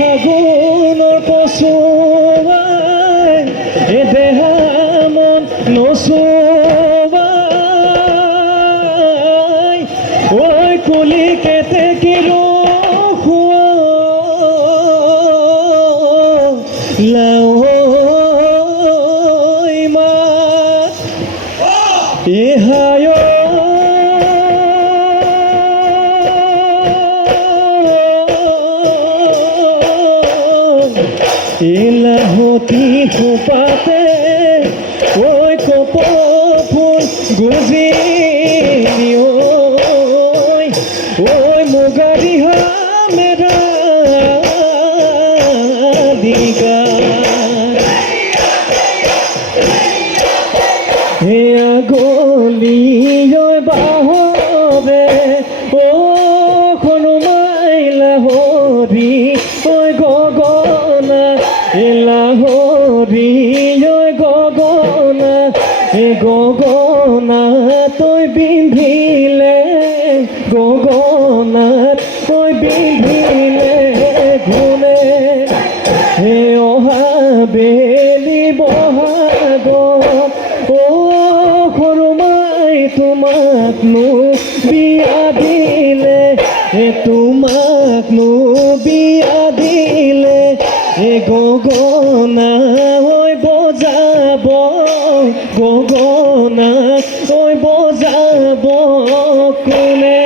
ফাগুনৰ কচুৱাই দেহা মন নচুৱাই ঐ কুলি কেতেকীৰো লাওই মা ইহায় ইলাহতি খোপাতে ঐ কপ ফুল গুজি ঐ মুগাৰিহা মেৰা দিগা হেয়া গলি বাহবে ও হনুমাই লাহৰি ঐ গগনা লাহৰি ঐ গগনা গগনা তই বিন্ধিলে গগনাত তই বিন্ধিলে ঘুনে হে অহা বেলি বহাগত ও হনুমাই তোমাকনো বিয়া দিলে তোমাকনো বিয়া দিলে গগনা ঐ বজাব গগনা ঐ বজাব কোনে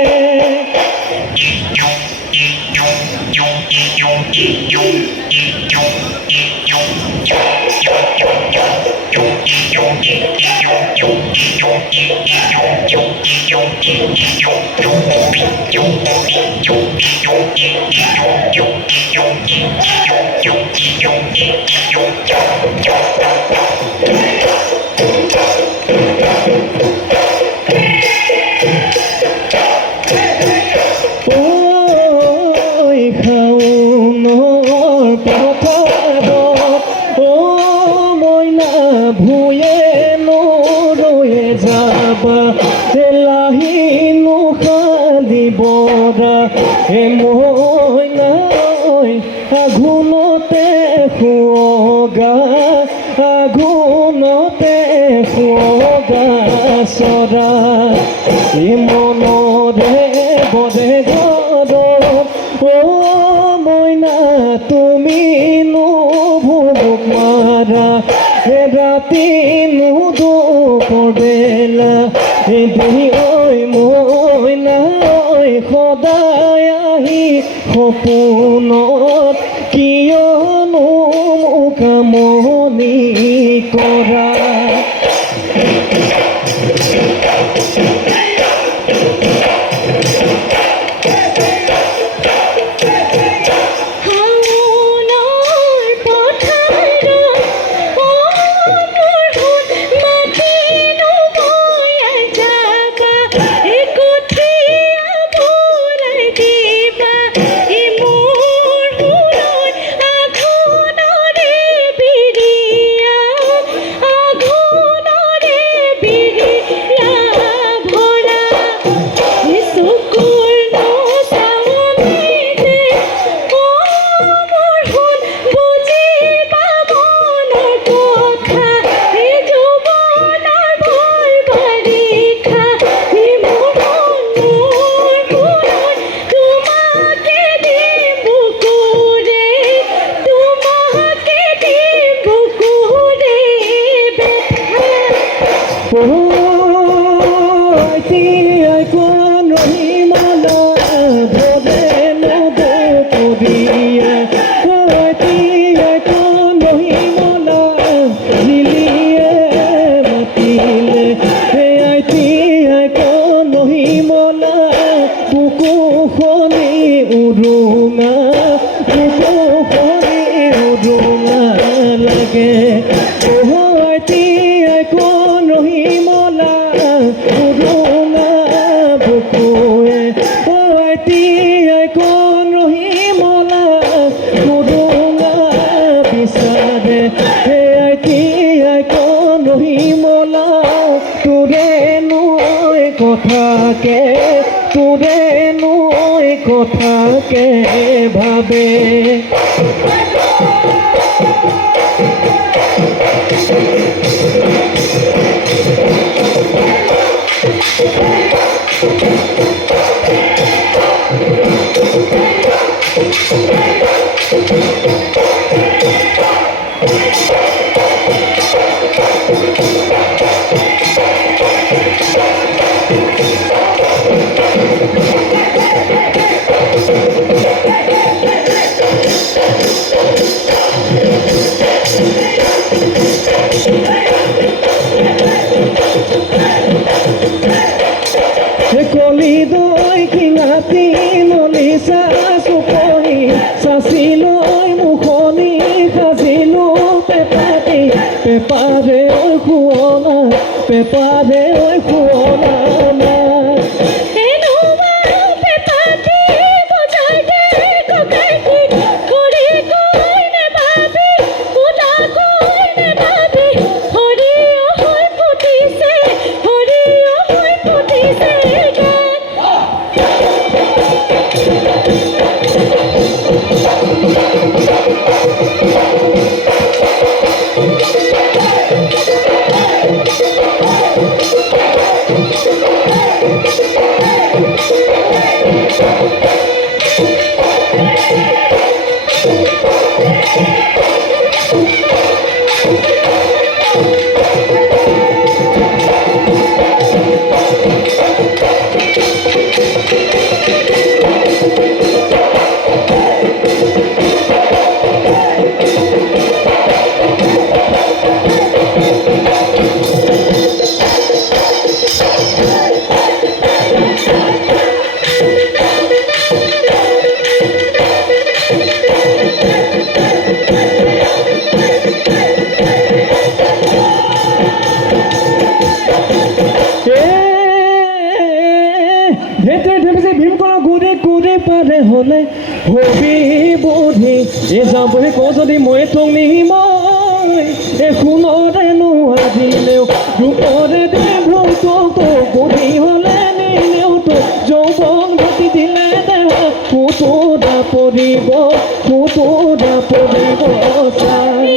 লাহিনো খালি বৰা মইনা আঘোণতে শুৱগা আঘোণতে শুৱগা চৰা মনৰে বৰে ঘৰ ও মইনা তুমি নুভুক মাৰা ৰাতি নুদুপৰবেলা ঐ মইনা সদায় আহি সপোনত কিয়নো কামনি কৰা কথাকে তোৰে নৈ কথাকে ভাবে কলি দৈ শিঙাতি নলিচা চুপৰি চাচিলৈ মুখনি সাজিলো পেপাৰে পেপাৰে শুৱলা পেপাৰে শুৱলা পাৰে হ'লে হবি বুদ্ধি যাবই কওঁ যদি মই তুমি মই সোণৰে নোৱাৰিলেও ৰূপৰে দেভ্ৰমটো বুদ্ধি হ'লে নিলেওতো যৌৱন ঘটি দিলে দেহ সুতোৰা পৰিব চাই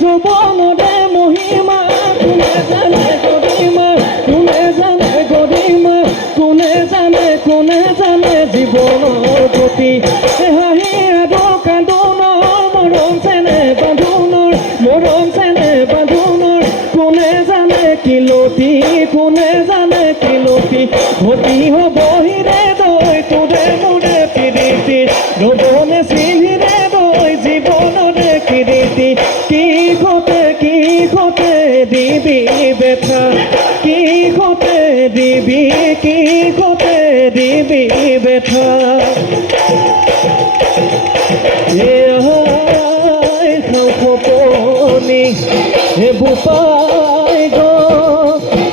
যৌৱনৰে মহিমা কোনে জানে গৰিমা কোনে জানে জীৱনৰ গতি হাঁহি আৰু কান্দোনৰ মৰম চেনে বান্ধোনৰ কোনে জানে কিলতি ঘটি হ'বহিৰে দৈ তোৰে মোৰে প্ৰীতি ৰবনে চিন্ধিৰে দৈ জীৱনৰে কীৰ্তি কি ঘটে দিবি বেথা কি ঘটে দিবি বেথা খপনি বুপাই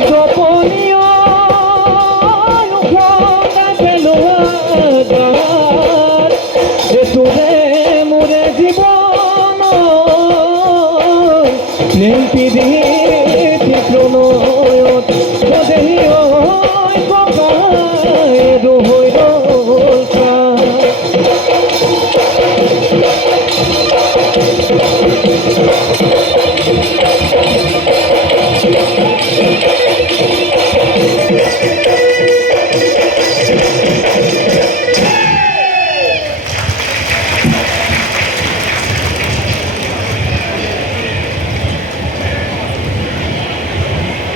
গপনি তোৰে মোৰে জীৱন নেমপি